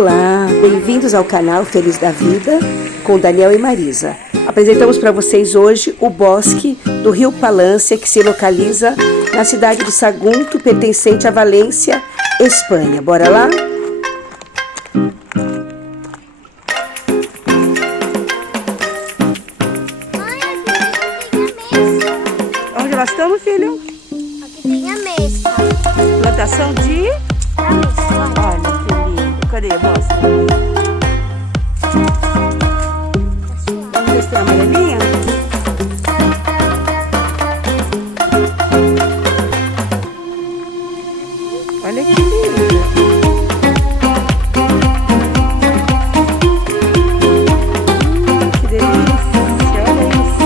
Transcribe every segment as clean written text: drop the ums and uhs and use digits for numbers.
Olá, bem-vindos ao canal Feliz da Vida com Daniel e Marisa. Apresentamos para vocês hoje o bosque do Rio Palância, que se localiza na cidade de Sagunto, pertencente a Valência, Espanha. Bora lá? Onde nós estamos, filho? Aqui tem a mesa. Plantação de... Olha que lindo. Cadê? Mostra. Vamos ver se tem uma amarelinha. Olha que lindo. Que delícia. Olha isso.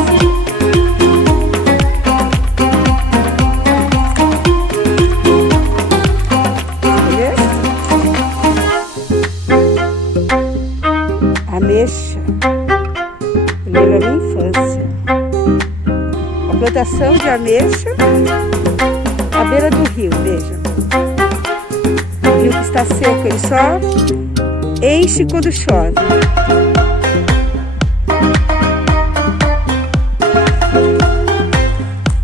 Ameixa, lembra a minha infância. A plantação de ameixa à beira do rio, veja. O rio que está seco, ele só enche quando chove.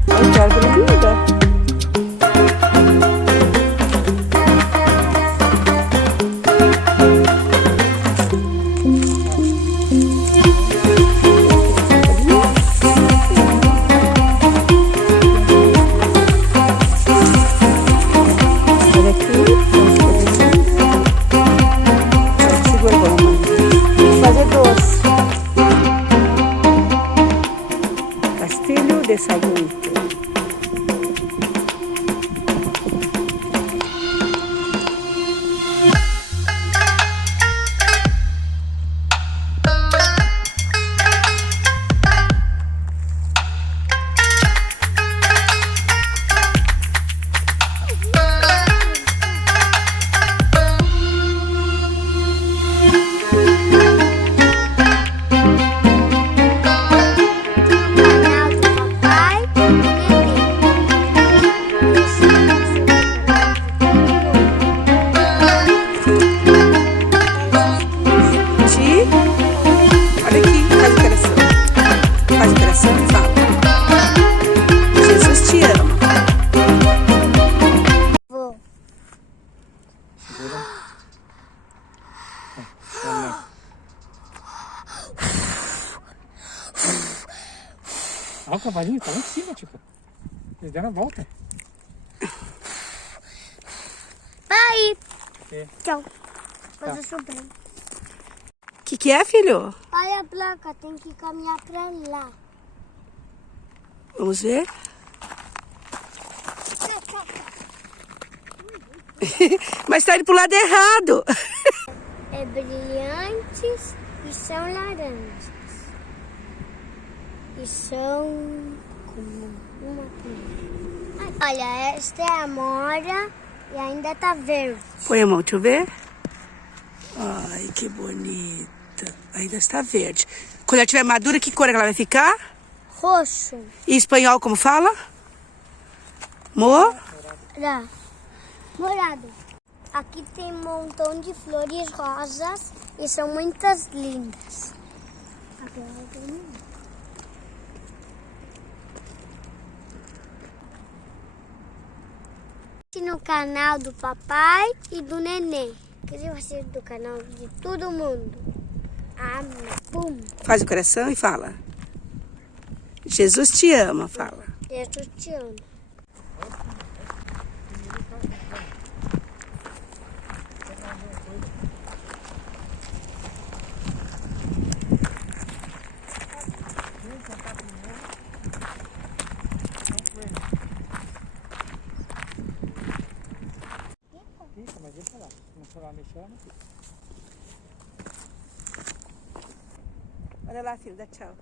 Olha que árvore linda. Castilho de Sagunto. Ah, o cavalinho tá lá em cima, tipo. Eles deram a volta. Vai! É. Tchau. Fazer sobrando. O que é, filho? Olha a placa, tem que caminhar pra lá. Vamos ver. Mas tá indo pro lado errado. É brilhantes e são laranjas. E são como uma colher. Olha, esta é a amora e ainda tá verde. Põe a mão, deixa eu ver. Ai, que bonita. Ainda está verde. Quando ela estiver madura, que cor ela vai ficar? Roxo. Em espanhol, como fala? Morado. Aqui tem um montão de flores rosas e são muitas lindas. Aquela tem... no canal do papai e do neném. Inscreva-se do canal de todo mundo. Pum. Faz o coração e fala. Jesus te ama, fala. Jesus te ama. Mas deixa lá. Começou lá mexendo. Olha lá, filho, dá tchau.